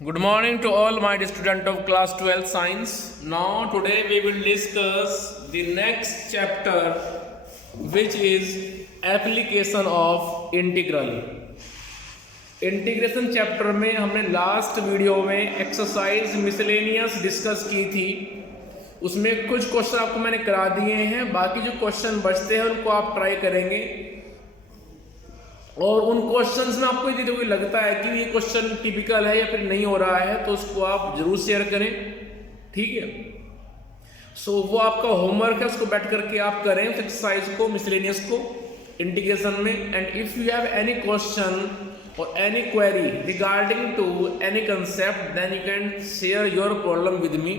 Good morning to all my dear student of class 12 science. Now today we will discuss the next chapter which is application of integral. Integration chapter में हमने last video में exercise miscellaneous discuss की थी। उसमें कुछ question आपको मैंने करा दिए हैं, बाकी जो क्वेश्चन बचते हैं उनको आप ट्राई करेंगे और उन क्वेश्चंस में आपको यदि कोई लगता है कि ये क्वेश्चन टिपिकल है या फिर नहीं हो रहा है तो उसको आप जरूर शेयर करें, ठीक है। सो वो आपका होमवर्क है, उसको बैठ करके आप करें उस एक्सरसाइज को, मिसलेनियस को, इंटीग्रेशन में। And if you have any question और any query regarding to any concept then you can share your problem with me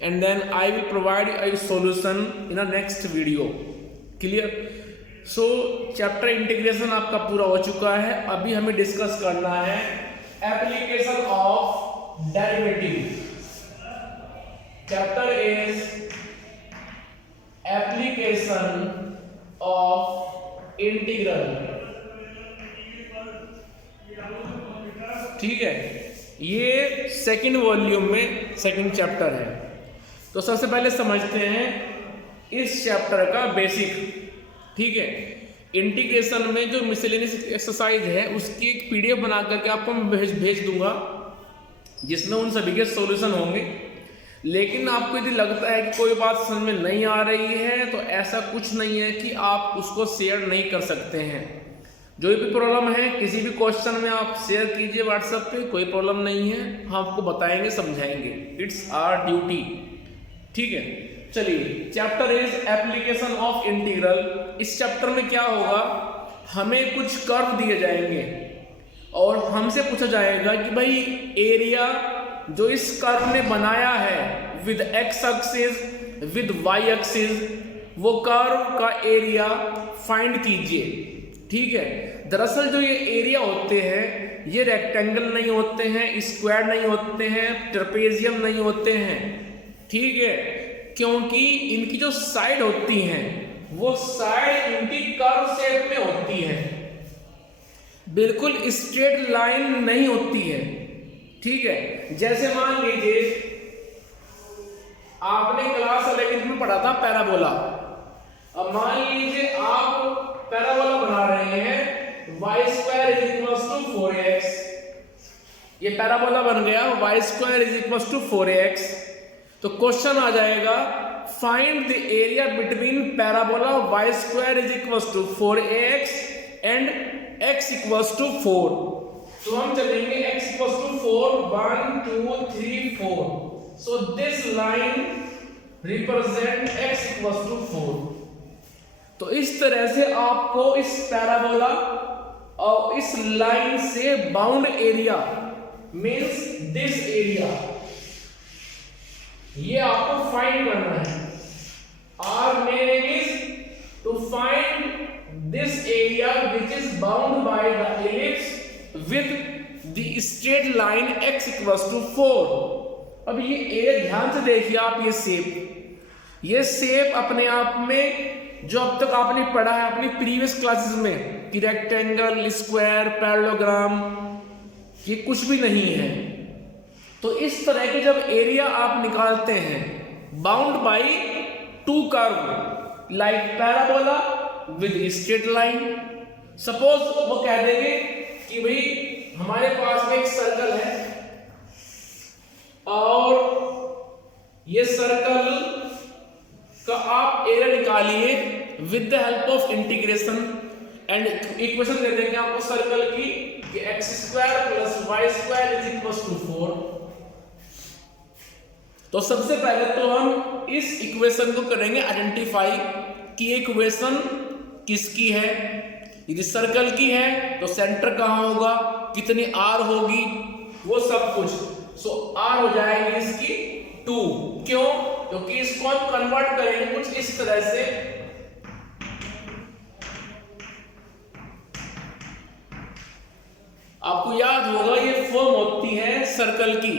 and then I will provide a solution in a next video. Clear? So chapter integration आपका पूरा हो चुका है। अभी हमें discuss करना है application of derivative. Chapter is application of integral, ठीक है। ये सेकंड वॉल्यूम में सेकंड चैप्टर है। तो सबसे पहले समझते हैं इस चैप्टर का बेसिक, ठीक है। इंटीग्रेशन में जो मिसलेनियस एक्सरसाइज है उसकी एक पीडीएफ बना करके आपको मैं भेज दूंगा जिसमें उन सभी के सॉल्यूशन होंगे। लेकिन आपको यदि लगता है कि कोई बात समझ में नहीं आ रही है तो ऐसा कुछ नहीं है कि आप उसको शेयर नहीं कर सकते हैं। जो भी प्रॉब्लम है किसी भी क्वेश्चन में आप शेयर कीजिए व्हाट्सएप पे, कोई प्रॉब्लम नहीं है, हम आपको बताएंगे, समझाएंगे। इट्स आवर ड्यूटी, ठीक है। चलिए, chapter is application of integral. इस चैप्टर में क्या होगा, हमें कुछ कर्व दिए जाएंगे और हमसे पूछा जाएगा कि भाई एरिया जो इस कर्व ने बनाया है with X axis with Y axis, वो कर्व का एरिया फाइंड कीजिए, ठीक है। दरअसल जो ये एरिया होते हैं ये रेक्टेंगल नहीं होते हैं, स्क्वायर नहीं होते हैं, ट्रेपेजियम नहीं होते हैं, ठीक है, क्योंकि इनकी जो साइड होती हैं वो साइड इनकी कर्व शेप में होती है, बिल्कुल स्ट्रेट लाइन नहीं होती है, ठीक है। जैसे मान लीजिए आपने क्लास 11 में पढ़ा था पैराबोला। अब मान लीजिए आप पैराबोला बना रहे हैं, y square is equals to 4x। ये पैराबोला बन गया, y square is equals to 4x। तो क्वेश्चन आ जाएगा find the area between parabola y square is equals to 4x and x equals to 4। तो हम चलेंगे x equals to 4, 1 2 3 4। So this line represent x equals to 4। तो इस तरह से आपको इस पैराबोला और इस लाइन से bound area means this area, ये आपको फाइंड करना है। Our main is to find this area which is bound by the ellipse with the straight line x equals to 4। अब ये एरिया ध्यान से देखिए आप, ये शेप अपने आप में जो अब तक आपने पढ़ा है अपनी प्रीवियस क्लासेस में कि रेक्टेंगल, स्क्वायर, पैरेललोग्राम, ये कुछ भी नहीं है। तो इस तरह के जब एरिया आप निकालते हैं bound by two curve like parabola with straight line. Suppose वो कह देंगे कि भाई हमारे पास में एक सर्कल है और ये सर्कल का आप एरिया निकालिए with the help of integration and equation दे देंगे आपको सर्कल की कि X square plus Y square is equal to 4। तो सबसे पहले तो हम इस इक्वेशन को करेंगे आइडेंटिफाई कि इक्वेशन किसकी है। यदि सर्कल की है तो सेंटर कहाँ होगा, कितनी आर होगी, वो सब कुछ। सो आर हो जाएगी इसकी 2। क्यों? क्योंकि इसको हम कन्वर्ट करेंगे कुछ इस तरह से, आपको याद होगा ये फॉर्म होती है सर्कल की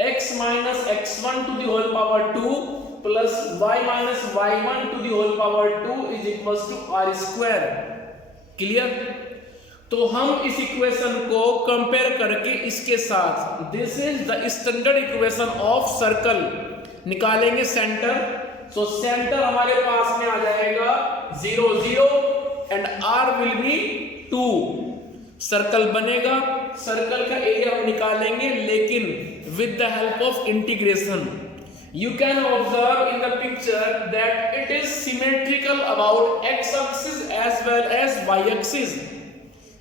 x minus x1 to the whole power 2 plus y minus y1 to the whole power 2 is equals to r square. Clear? तो हम इस इक्वेशन को कंपेयर करके इसके साथ, this is the standard equation of circle, निकालेंगे centre. So centre हमारे पास में आ जाएगा 0 0 and r will be 2। Circle बनेगा, सर्कल का एरिया हम निकालेंगे, लेकिन with the help of integration. You can observe in the picture that it is symmetrical about x axis as well as y axis।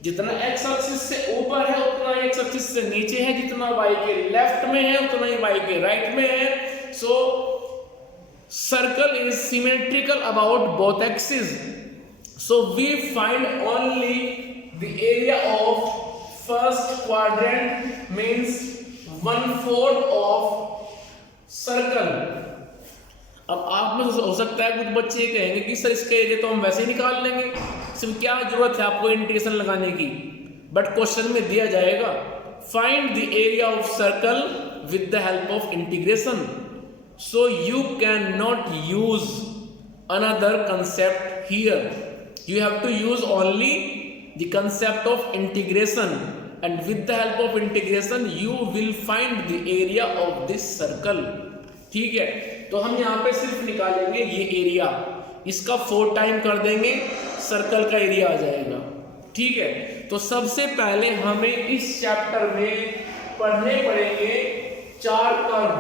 जितना x axis से ऊपर है उतना ही x axis से नीचे है, जितना y के लेफ्ट में है उतना ही y के राइट में है। So circle is symmetrical about both axes। So we find only the area of first quadrant means 1/4 of circle. अब आप में हो सकता है कुछ बच्चे ये कहेंगे कि सर इसका एरिया तो हम वैसे ही निकाल लेंगे, सिर्फ क्या जरूरत है आपको इंटीग्रेशन लगाने की। बट क्वेश्चन में दिया जाएगा find the area of circle with the help of integration. So you can not use another concept here, you have to use only the concept of integration and with the help of integration you will find the area of this circle। ठीक है, तो हम यहाँ पे सिर्फ निकालेंगे ये area, इसका 4 टाइम कर देंगे, सर्कल का एरिया आ जाएगा। ठीक है, तो सबसे पहले हमें इस चैप्टर में पढ़ने पड़ेंगे 4 कर्व।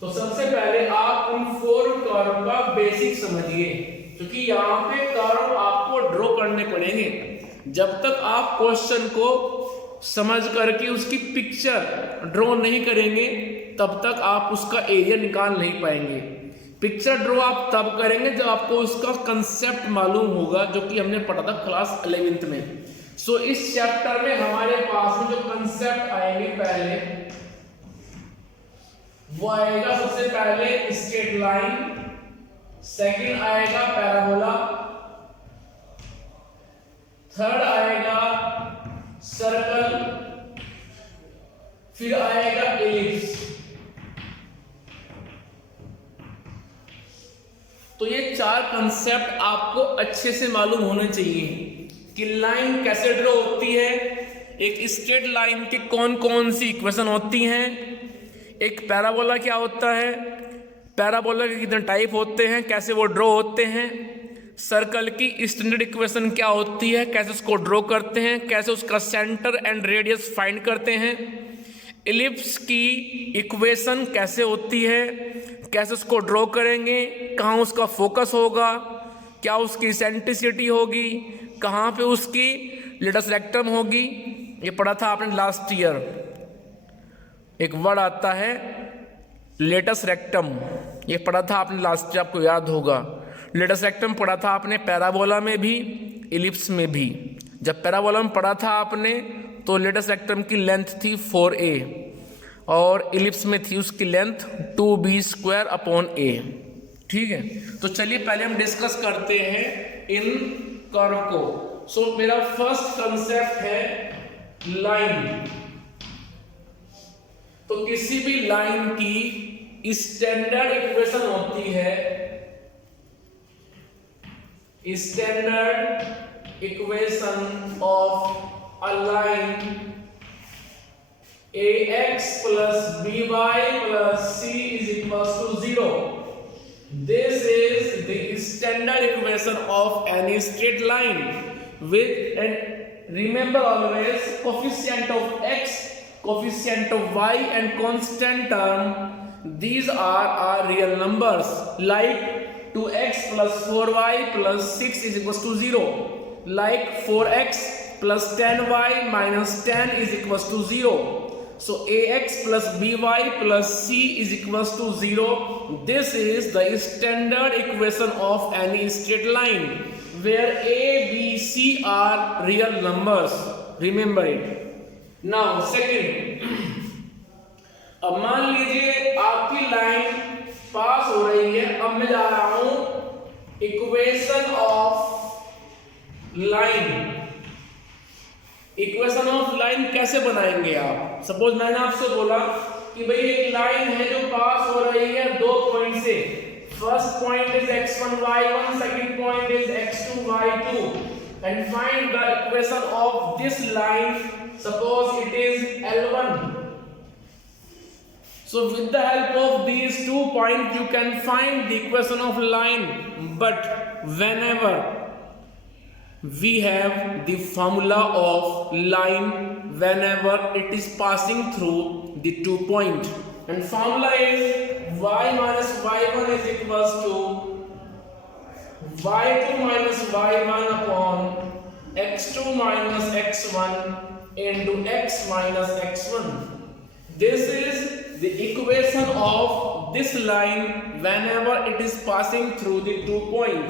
तो सबसे पहले आप उन 4 कर्व का बेसिक समझिए, क्योंकि यहाँ पे कर्व आपको ड्रॉ करने पड़ेंगे। जब तक आप क्वेश्चन को समझ करके उसकी पिक्चर ड्रॉ नहीं करेंगे तब तक आप उसका एरिया निकाल नहीं पाएंगे। पिक्चर ड्रॉ आप तब करेंगे जब आपको उसका कंसेप्ट मालूम होगा, जो कि हमने पढ़ा था क्लास 11th में। सो इस चैप्टर में हमारे पास में जो कंसेप्ट आएंगे पहले वो आएगा सबसे पहले स्ट्रेट लाइन, सेकंड आएगा पैराबोला, थर्ड आएगा सर्कल, फिर आएगा एलिप्स। तो ये 4 कंसेप्ट आपको अच्छे से मालूम होने चाहिए कि लाइन कैसे ड्रॉ होती है, एक स्ट्रेट लाइन की कौन कौन सी इक्वेशन होती हैं, एक पैराबोला क्या होता है, पैराबोला के कितने टाइप होते हैं, कैसे वो ड्रॉ होते हैं, सर्कल की स्टैंडर्ड इक्वेशन क्या होती है, कैसे उसको ड्रॉ करते हैं, कैसे उसका सेंटर एंड रेडियस फाइंड करते हैं, एलिप्स की इक्वेशन कैसे होती है, कैसे उसको ड्रॉ करेंगे, कहाँ उसका फोकस होगा, क्या उसकी सेंट्रिसिटी होगी, कहाँ पे उसकी लेटस रेक्टम होगी। ये पढ़ा था आपने लास्ट ईयर, एक वर्ड आता है लेटस रेक्टम, ये पढ़ा था आपने लास्ट ईयर, आपको याद होगा। लेटस रेक्टम पढ़ा था आपने पैराबोला में भी, इलिप्स में भी। जब पैराबोला में पढ़ा था आपने तो लेटस रेक्टम की लेंथ थी 4a और इलिप्स में थी उसकी लेंथ 2b² a। ठीक है, तो चलिए पहले हम डिस्कस करते हैं इन कर्व को। सो मेरा फर्स्ट कंसेप्ट है लाइन। तो किसी भी लाइन की स्टैंडर्ड इक्वेशन होती है, standard equation of a line ax plus by plus c is equals to 0. This is the standard equation of any straight line with, and remember always, coefficient of x, coefficient of y and constant term, these are real numbers, like 2x plus 4y plus 6 is equals to 0, like 4x plus 10y minus 10 is equals to 0. So ax plus by plus c is equals to 0. This is the standard equation of any straight line where a, b, c are real numbers. Remember it. Now second, अब मान लीजिए आपकी line pass हो रही है। अब मैं जा रहा हूं equation of line. Equation of line कैसे बनाएंगे आप? सपोज मैंने आपसे बोला कि भाई एक लाइन है जो पास हो रही है 2 पॉइंट से। First point is x1 y1, second point is x2 y2, and find the equation of this line. Suppose it is L1. So with the help of these 2 points you can find the equation of line, but whenever we have the formula of line whenever it is passing through the 2 point, and formula is y minus y1 is equals to y2 minus y1 upon x2 minus x1 into x minus x1. This is the equation of this line whenever it is passing through the 2 point.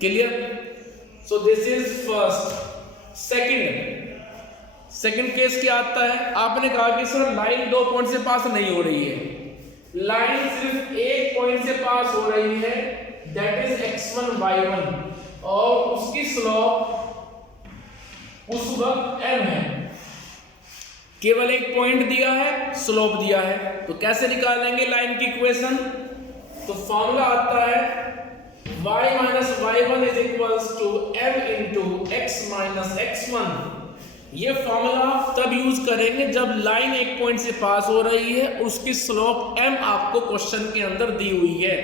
Clear? So this is first. Second case क्या आता है? आपने कहा कि sir line 2 point से पास नहीं हो रही है, लाइन सिर्फ 1 पॉइंट से पास हो रही है, दैट इज x1 y1, और उसकी स्लोप उस वक्त m है, केवल 1 पॉइंट दिया है, स्लोप दिया है, तो कैसे निकालेंगे लाइन की इक्वेशन? तो फॉर्मूला आता है y minus y1 is equals to m into x minus x1. ये फॉर्मूला तब यूज करेंगे जब लाइन 1 पॉइंट से पास हो रही है, उसकी स्लोप m आपको क्वेश्चन के अंदर दी हुई है।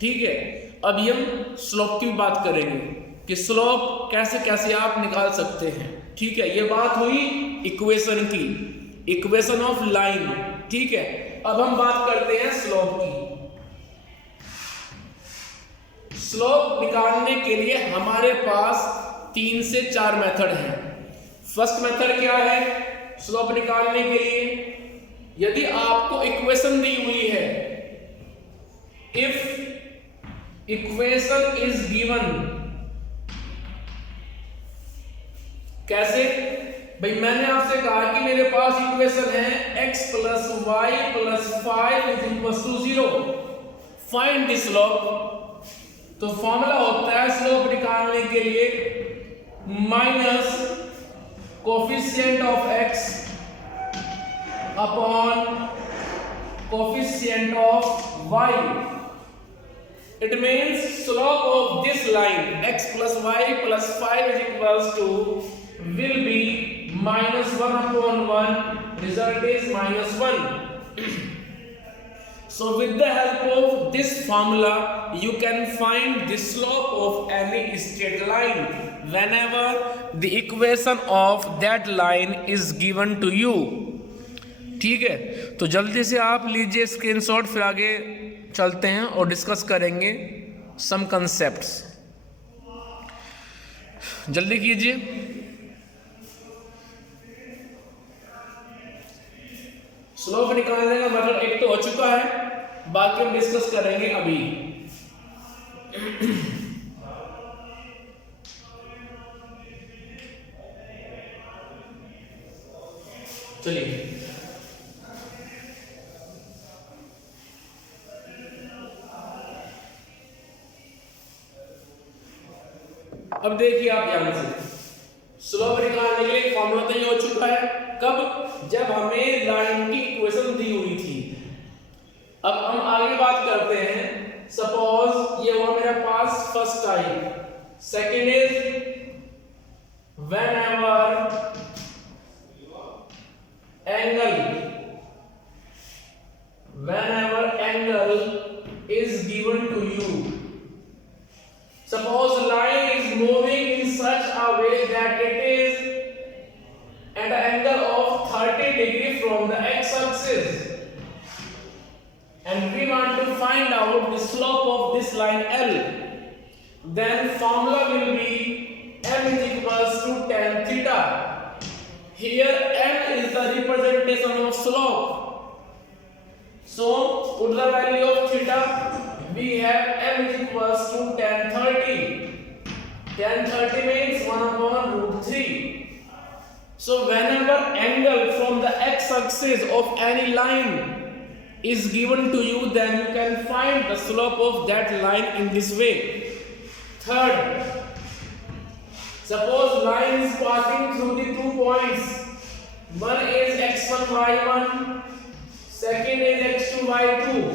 ठीक है, अभी हम स्लोप की बात करेंगे कि स्लोप कैसे कैसे आप निकाल सकते हैं। ठीक है, ये बात हुई इक्वेशन की, इक्वेशन ऑफ लाइन। ठीक है, अब हम बात करते हैं स्लोप की। स्लोप निकालने के लिए हमारे पास 3 से 4 मेथड हैं। फर्स्ट मेथड क्या है स्लोप निकालने के लिए? यदि आपको इक्वेशन दी हुई है, इफ इक्वेशन इज गिवन, कैसे भाई? मैंने आपसे कहा कि मेरे पास इक्वेशन है x plus Y plus 5 is equal to 0, find the slope. तो फॉर्मूला होता है स्लोप निकालने के लिए minus coefficient of x upon coefficient of y. It means slope of this line x plus y plus 5 is equals to will be minus 1 upon 1. Result is minus 1. So with the help of this formula you can find the slope of any straight line whenever the equation of that line is given to you. ठीक है, तो जल्दी से आप लीजिए screenshot, फिर आगे चलते हैं और डिस्कस करेंगे सम कंसेप्ट्स। जल्दी कीजिए। स्लोप निकालने का मतलब एक तो हो चुका है, बाकी हम डिस्कस करेंगे अभी। चलिए अब देखिए आप ध्यान से, स्लोप निकालने के लिए फॉर्मूला तो ये हो चुका है। कब? जब हमें लाइन की इक्वेशन दी हुई थी। अब हम आगे बात करते हैं। सपोज ये हुआ मेरे पास first type. Second is whenever angle is given to you. Suppose line is moving in such a way that it is at an angle of 30 degrees from the x-axis, and we want to find out the slope of this line L. Then formula will be m is equals to tan theta. Here m is the representation of slope. So put the value of theta. We have m is equals to tan 30. Tan 30 means 1 upon root 3. So whenever angle from the x-axis of any line is given to you, then you can find the slope of that line in this way. Third, suppose line is passing through the 2 points. One is x1 y1, second is x2 y2.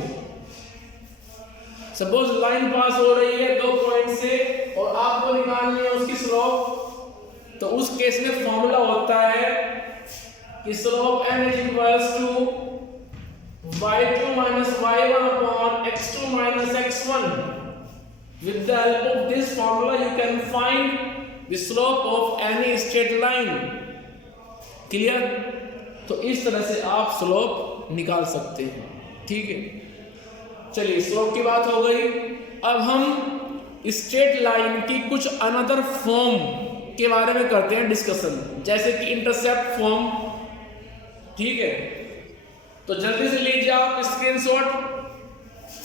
Suppose line pass हो रही है 2 point से और आपको निकालनी है उसकी slope, तो उस केस में फॉर्मूला होता है कि slope n is equals to y2 minus y1 upon x2 minus x1. With the help of this formula you can find the slope of any straight line. Clear? तो इस तरह से आप स्लोप निकाल सकते हैं, ठीक है। चलिए स्लोप की बात हो गई। अब हम स्ट्रेट लाइन की कुछ अनदर फॉर्म के बारे में करते हैं डिस्कशन, जैसे कि इंटरसेप्ट फॉर्म, ठीक है। तो जल्दी से लीजिए आप स्क्रीनशॉट,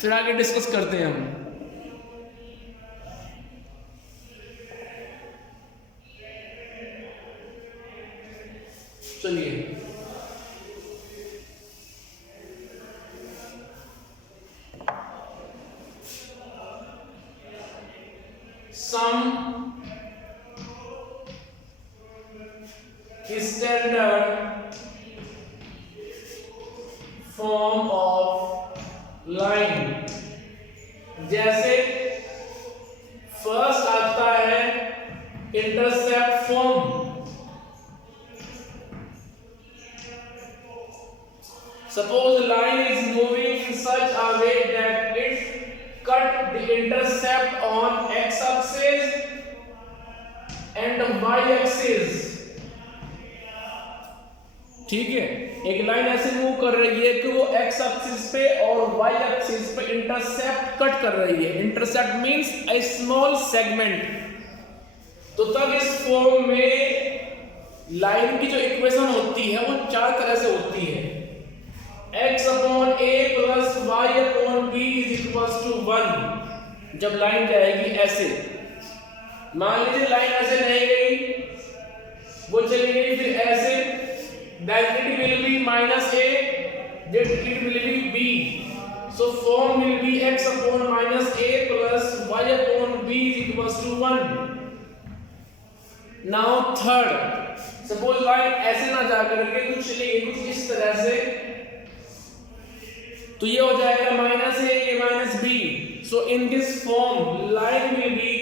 फिर आगे डिस्कस करते हैं हम। चलिए some standard form of line, जैसे फर्स्ट आता है intercept form. Suppose the line is moving in such a way that it cut the intercept on x-axis and y-axis, ठीक है। एक लाइन ऐसे मूव कर रही है कि वो x एक्सिस पे और y एक्सिस पे इंटरसेप्ट कट कर रही है। इंटरसेप्ट मींस ए स्मॉल सेगमेंट। तो तब इस फॉर्म में लाइन की जो इक्वेशन होती है वो चार तरह से होती है। x upon a plus y upon b is equals to 1। जब लाइन जाएगी ऐसे, मान लीजिए लाइन ऐसे नहीं गई, वो चली गई फिर ऐसे, then it will be minus a, then it will be b. So form will be x upon minus a plus y upon b is equals to 1. Now third, suppose line ऐसे ना जा करके कुछ चलेगी कुछ इस तरह से, तो ये हो जाएगा माइनस a ये minus b. So in this form line will be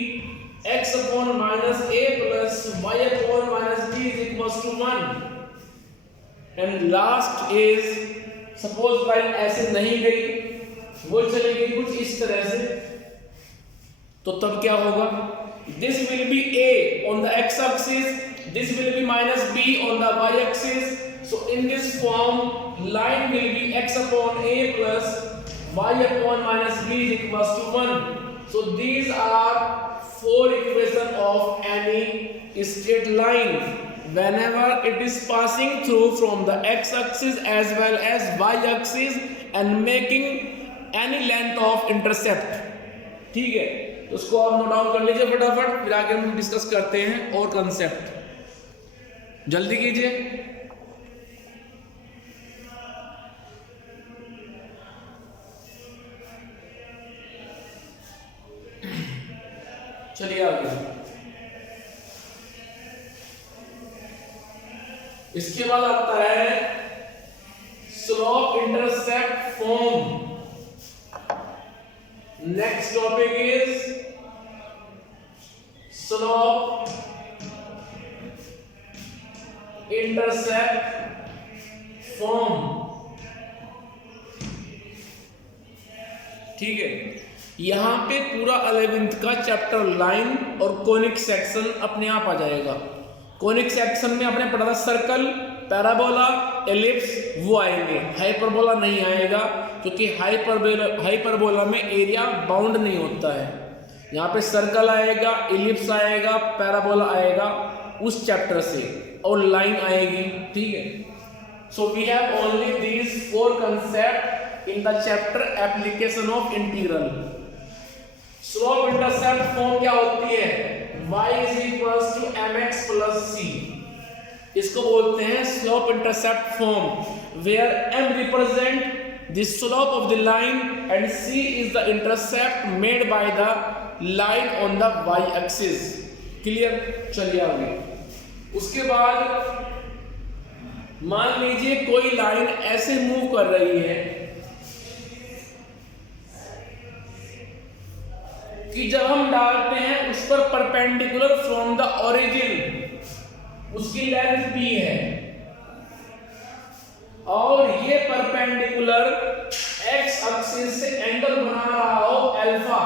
x upon minus a plus y upon minus b is equals to 1. And last is suppose line ऐसे नहीं गई, वो चली गई कुछ इस तरह से, तो तब क्या होगा? This will be a on the x axis, this will be minus b on the y axis. So in this form line will be x upon a plus y upon minus b is equals to 1. So these are four equations of any straight line whenever it is passing through from the x-axis as well as y-axis and making any length of intercept, ठीक है। तो उसको आप note down कर लीजिए फटाफट, फिर आगे हम डिस्कस करते हैं और कंसेप्ट। जल्दी कीजिए। चलिए आगे। इसके बाद आता है slope intercept form. Next topic is slope intercept form, ठीक है। यहां पे पूरा 11th का चैप्टर लाइन और कोनिक सेक्शन अपने आप आ जाएगा। कोनिक सेक्शन में आपने पढ़ा था सर्कल, पैराबोला, एलिप्स, वो आएंगे। हाइपरबोला नहीं आएगा क्योंकि हाइपरबोला में एरिया बाउंड नहीं होता है। यहाँ पे सर्कल आएगा, एलिप्स आएगा, पैराबोला आएगा उस चैप्टर से, और लाइन आएगी, ठीक है। So we have only these four concept in the chapter application of integral. Slope intercept form क्या होती है? y is equals to mx plus c। इसको बोलते हैं slope intercept form, where m represent the slope of the line and c is the intercept made by the line on the y axis। Clear? चलिए आगे। उसके बाद मान लीजिए कोई लाइन ऐसे मूव कर रही है कि जब हम डालते हैं उस पर परपेंडिकुलर फ्रॉम द ओरिजिन, उसकी लेंथ p है, और ये परपेंडिकुलर x एक्सिस से एंगल बना रहा हो अल्फा,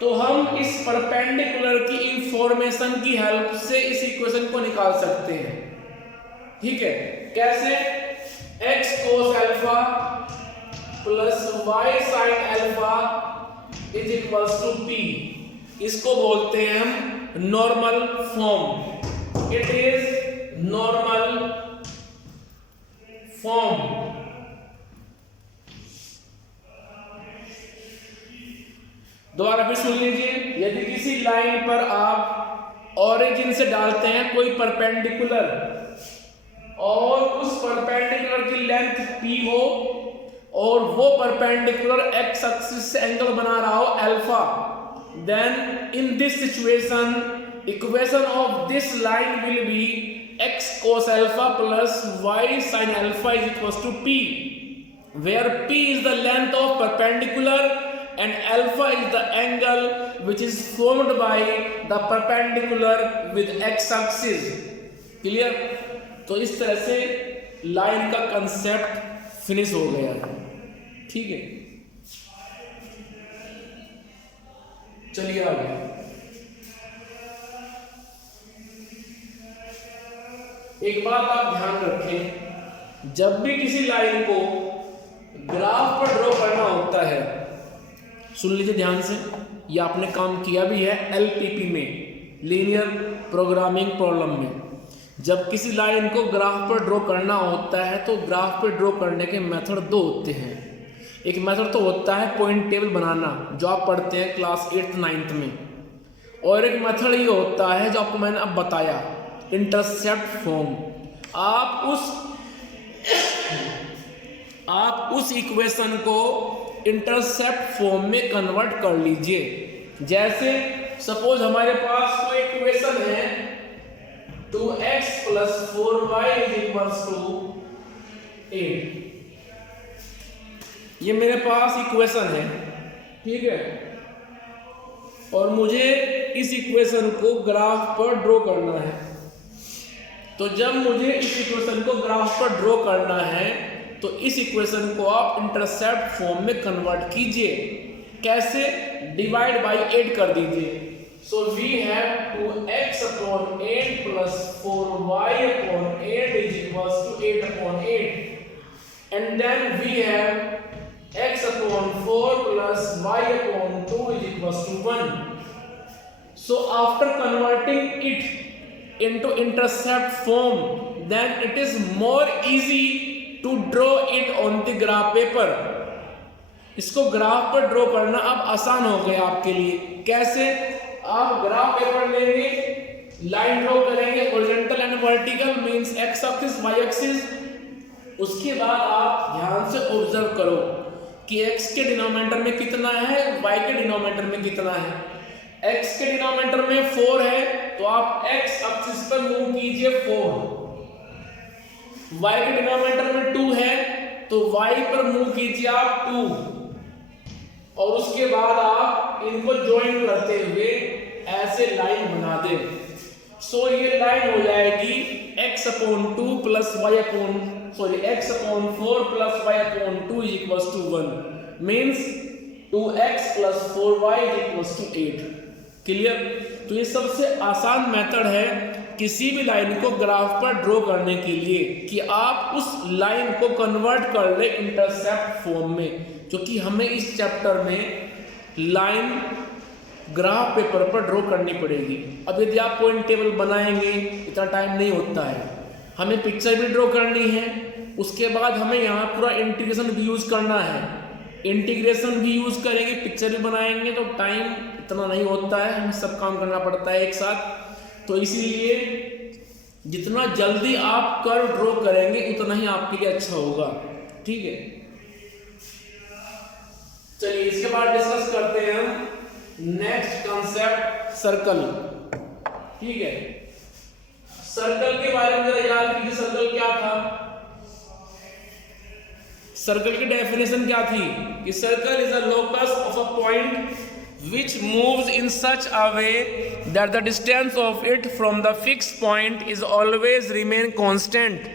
तो हम इस परपेंडिकुलर की इंफॉर्मेशन की हेल्प से इस इक्वेशन को निकाल सकते हैं। ठीक है, कैसे? x cos alpha plus y sin alpha is equals to p, इसको बोलते हैं हम normal form. It is normal form. दोबारा फिर सुन लीजिए, यदि किसी लाइन पर आप ओरिजिन से डालते हैं कोई परपेंडिकुलर और उस परपेंडिकुलर की लेंथ p हो और वो परपेंडिकुलर x एक्सिस से एंगल बना रहा हो alpha, then in this situation equation of this line will be x cos alpha plus y sin alpha is equals to p, where p is the length of perpendicular and alpha is the angle which is formed by the perpendicular with x axis. Clear? तो इस तरह से line का concept finish हो गया है। ठीक है, चलिए आगे। एक बात आप ध्यान रखें, जब भी किसी लाइन को ग्राफ पर ड्रॉ करना होता है, सुन लीजिए ध्यान से, ये आपने काम किया भी है एलपीपी में, लीनियर प्रोग्रामिंग प्रॉब्लम में। जब किसी लाइन को ग्राफ पर ड्रॉ करना होता है तो ग्राफ पर ड्रॉ करने के मेथड दो होते हैं। एक मेथड तो होता है पॉइंट टेबल बनाना, जो आप पढ़ते हैं क्लास 8th 9th में, और एक मेथड ये होता है जो आपको मैंने अब बताया, इंटरसेप्ट फॉर्म। आप उस इक्वेशन को इंटरसेप्ट फॉर्म में कन्वर्ट कर लीजिए। जैसे सपोज हमारे पास कोई इक्वेशन है 2x + 4y = 8, ये मेरे पास इक्वेशन है। ठीक है, और मुझे इस इक्वेशन को ग्राफ पर ड्रॉ करना है। तो जब मुझे इस इक्वेशन को ग्राफ पर ड्रॉ करना है तो इस इक्वेशन को आप इंटरसेप्ट फॉर्म में कन्वर्ट कीजिए। कैसे? डिवाइड बाय 8 कर दीजिए। So we have 2x/8 + 4y/8 = 8/8, and then we have x/4 + y/2 = 1. So after converting it into intercept form, then it is more easy to draw it on the graph paper. इसको graph पर draw करना अब आसान हो गया आपके लिए। कैसे? आप ग्राफ पेपर लेंगे, लाइन ड्रॉ करेंगे, horizontal and vertical means x axis y axis. उसके बाद आप ध्यान से ऑब्जर्व करो कि x के डिनोमिनेटर में कितना है, y के डिनोमिनेटर में कितना है। x के डिनोमिनेटर में 4 है तो आप x एक्सिस पर मूव कीजिए 4, y के डिनोमिनेटर में 2 है तो y पर मूव कीजिए आप 2, और उसके बाद आप इनको ज्वाइन करते हुए ऐसे लाइन बना दें। सो ये लाइन हो जाएगी x/2 + x/4 + y/2 = 1, means 2x + 4y = 8। Clear? तो ये सबसे आसान मेथड है किसी भी लाइन को ग्राफ पर ड्रॉ करने के लिए कि आप उस लाइन को कन्वर्ट कर ले इंटरसेप्ट फॉर्म में, क्योंकि हमें इस चैप्टर में लाइन ग्राफ पेपर पर ड्रॉ करनी पड़ेगी। अब यदि आप पॉइंट टेबल बनाएंगे इतना टाइम नहीं होता है, हमें पिक्चर भी ड्रॉ करनी है, उसके बाद हमें यहाँ पूरा इंटीग्रेशन भी यूज करना है। इंटीग्रेशन भी यूज करेंगे, पिक्चर भी बनाएंगे, तो टाइम इतना नहीं होता है, हमें सब काम करना पड़ता है एक साथ। तो इसीलिए जितना जल्दी आप कर्व ड्रॉ करेंगे उतना ही आपके लिए अच्छा होगा। ठीक है, चलिए इसके बाद डिस्कस करते हैं हम नेक्स्ट कॉन्सेप्ट, सर्कल। ठीक है, सर्कल के बारे में जरा याद कीजिए, सर्कल क्या था। सर्कल की डेफिनेशन क्या थी कि circle is a locus of a point which moves in such a way that the distance of it from the fixed point is always remain constant.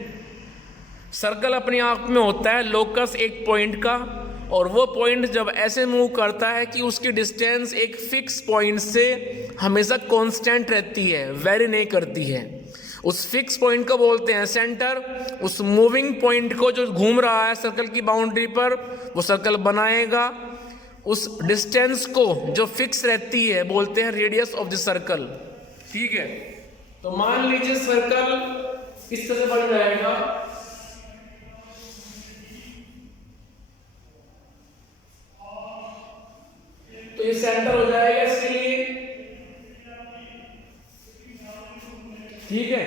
Circle अपने आप में होता है लोकस एक पॉइंट का, और वो पॉइंट जब ऐसे मूव करता है कि उसकी डिस्टेंस एक फिक्स पॉइंट से हमेशा कांस्टेंट रहती है, वेरी नहीं करती है। उस फिक्स पॉइंट को बोलते हैं सेंटर। उस मूविंग पॉइंट को जो घूम रहा है सर्कल की बाउंड्री पर, वो सर्कल बनाएगा। उस डिस्टेंस को जो फिक्स रहती है बोलते हैं रेडियस ऑफ द सर्कल। ठीक है, तो मान लीजिए सर्कल इस तरह से बन जाएगा, तो ये सेंटर हो जाएगा इसके लिए। ठीक है,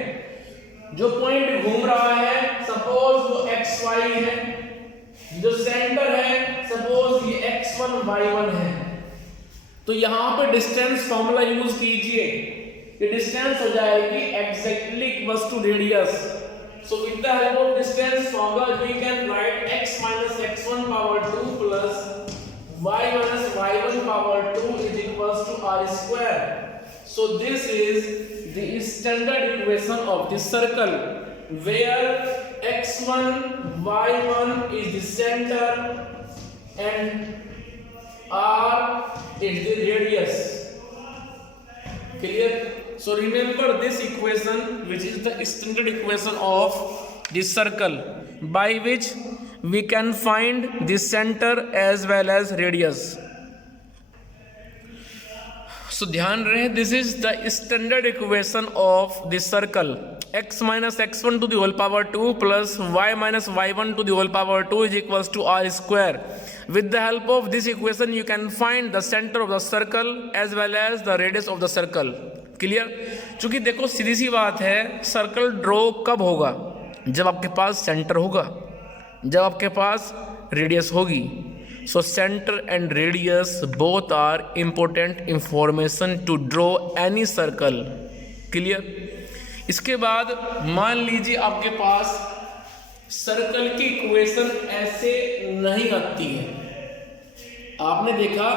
जो पॉइंट घूम रहा है सपोज वो एक्स वाई है, जो सेंटर है सपोज ये x1 y1 है, तो यहां पे डिस्टेंस फॉर्मूला यूज कीजिए। ये डिस्टेंस हो जाएगी exactly equals to radius. So with the help of distance formula we can write x minus x1 power 2 plus y minus y1 power 2 is equals to r square. So this is the standard equation of the circle where x1 y1 is the center and r is the radius. Clear? So remember this equation, which is the standard equation of the circle, by which we can find the center as well as radius. So ध्यान रहे, this is the standard equation of the circle, x minus x1 to the whole power 2 plus y minus y1 to the whole power 2 is equals to r square. With the help of this equation you can find the center of the circle as well as the radius of the circle. Clear? चूंकि देखो सीधी सी बात है, circle draw कब होगा? जब आपके पास centre होगा, जब आपके पास रेडियस होगी। So center and radius both are important information to draw any circle. Clear? इसके बाद मान लीजिए आपके पास सर्कल की इक्वेशन ऐसे नहीं आती है। आपने देखा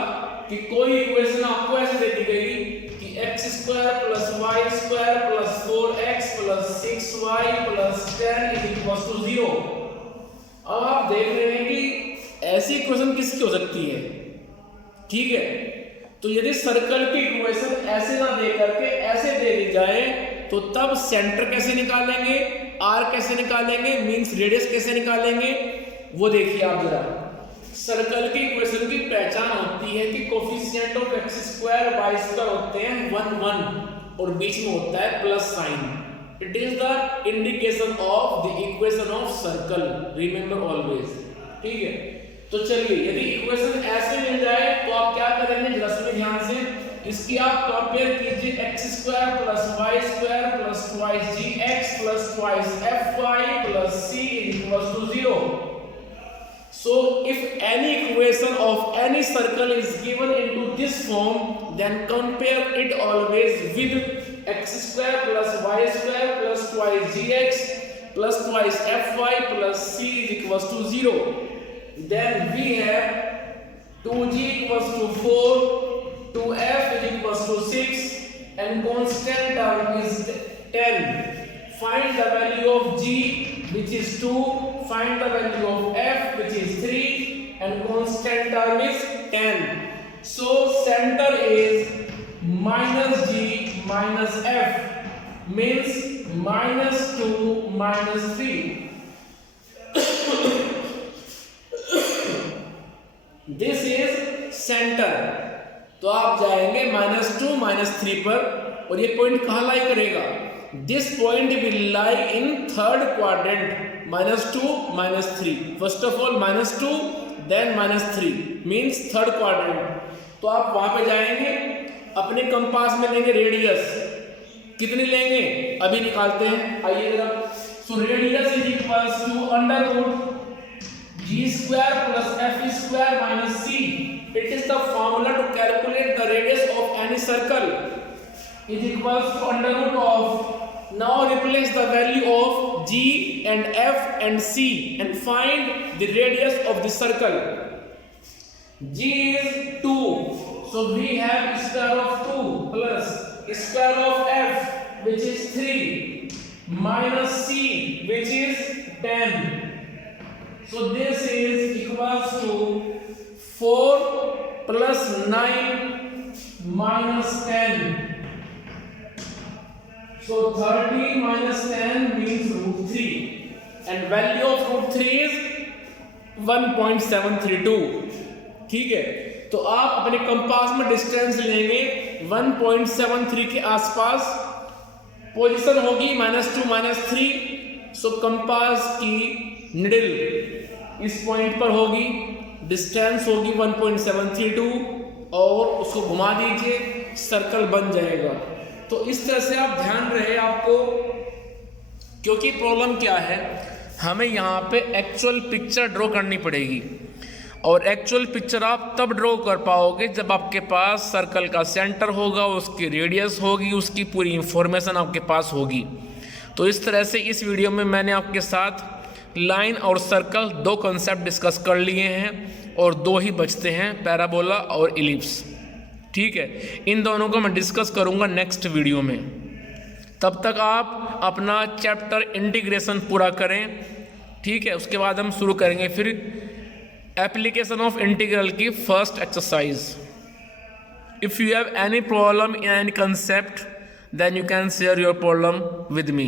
कि कोई इक्वेशन आपको ऐसे दे दी गई कि x square plus Y square plus 4x plus 6y plus 10 is equal to 0। अब आप देख रहे हैं कि ऐसी इक्वेशन किसकी हो सकती है? ठीक है, तो यदि सर्कल की इक्वेशन ऐसे ना दे करके ऐसे दे दी जाए तो तब सेंटर कैसे निकालेंगे, आर कैसे निकालेंगे, मींस रेडियस कैसे निकालेंगे, वो देखिए आप जरा। सर्कल की इक्वेशन की पहचान होती है कि coefficient of X square Y square होते हैं 1 1 और बीच में होता है plus sign. It is the indication of the equation of circle, remember always. ठीक है, तो चलिए यदि इक्वेशन ऐसे मिल जाए तो आप क्या करेंगे, जरा सुनिए ध्यान से। इसकी आप कंपेयर कीजिए x square plus Y square plus twice G X plus twice F Y plus C equals to 0। So if any equation of any circle is given into this form, then compare it always with x square plus y square plus twice gx plus twice fy plus c is equals to 0. Then we have 2g equals to 4, 2f is equals to 6 and constant term is 10. Find the value of g, which is 2, find the value of f, which is 3 and constant term is 10. So center is minus g minus f, means minus 2 minus 3. This is center. तो आप जाएंगे -2 -3 पर, और ये point कहाँ लाई करेगा? This point will lie in third quadrant, -2 -3. First of all -2, then -3 means third quadrant. तो आप वहां पे जाएंगे, अपने कंपास में लेंगे रेडियस। कितनी लेंगे अभी निकालते हैं, आइए जरा। So radius is equals to under root g square plus f square minus c. It is the formula to calculate the radius of any circle. Is equals to under root of. Now replace the value of g and f and c and find the radius of the circle. G is 2, So we have square of 2 plus square of f, which is 3, minus c, which is 10. So this is equals to 4 plus 9 minus 10. So 30 minus 10 means root 3. And value of root 3 is 1.732. ठीक है, तो आप अपने compass में distance लेंगे 1.73 के आसपास, position होगी -2 -3, सो कंपास की निडल इस पॉइंट पर होगी, डिस्टेंस होगी 1.732 और उसको घुमा दीजिए, सर्कल बन जाएगा। तो इस तरह से आप ध्यान रहे आपको, क्योंकि प्रॉब्लम क्या है, हमें यहाँ पे एक्चुअल पिक्चर ड्रॉ करनी पड़ेगी और एक्चुअल पिक्चर आप तब ड्रॉ कर पाओगे जब आपके पास सर्कल का सेंटर होगा, उसकी रेडियस होगी, उसकी पूरी इंफॉर्मेशन आपके पास होगी। तो इस तरह से इस वीडियो में मैंने आपके साथ लाइन और सर्कल 2 कॉन्सेप्ट डिस्कस कर लिए हैं और 2 ही बचते हैं, पैराबोला और इलिप्स। ठीक है, इन दोनों को मैं डिस्कस करूँगा नेक्स्ट वीडियो में। तब तक आप अपना चैप्टर इंटीग्रेशन पूरा करें। ठीक है, उसके बाद हम शुरू करेंगे फिर एप्लीकेशन ऑफ इंटीग्रल की first exercise. If you have any problem in any concept then you can share your problem with me.